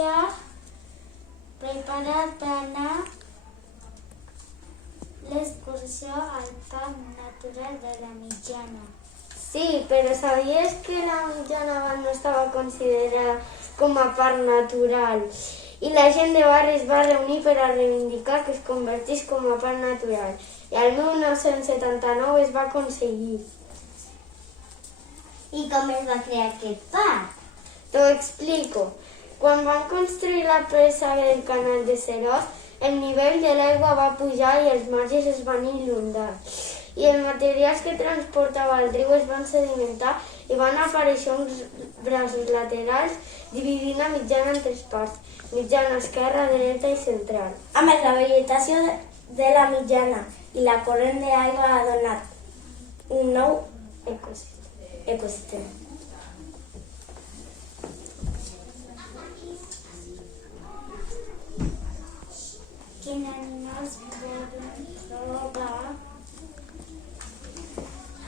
dia preparat per anar l'excursió al Parc Natural de la Mitjana. Sí, però sabies que la Mitjana abans no estava considerada com a parc natural i la gent de barri es va reunir per a reivindicar que es convertís com a parc natural i al 1979 es va aconseguir. I com es va crear aquest parc? T'ho explico. Quan van construir la presa del canal de Seròs, el nivell de l'aigua va pujar i els marges es van inundar. I els materials que transportava el riu es van sedimentar i van aparèixer uns braços laterals dividint la mitjana en tres parts: mitjana, esquerra, dreta i central. A més, la vegetació de la mitjana i la corrent d'aigua ha donat un nou ecosistema. Quins animals poden trobar?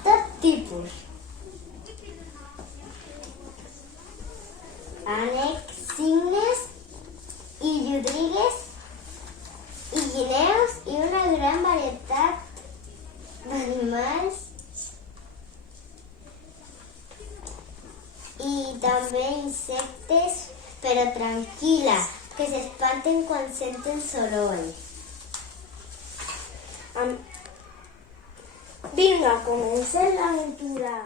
Tot tipus. Ànecs, cignes i llúdrigues i guineus i una gran varietat d'animals i també insectes, però tranquil·la, que s'espanten quan senten soroll. Vinga, comencem l'aventura!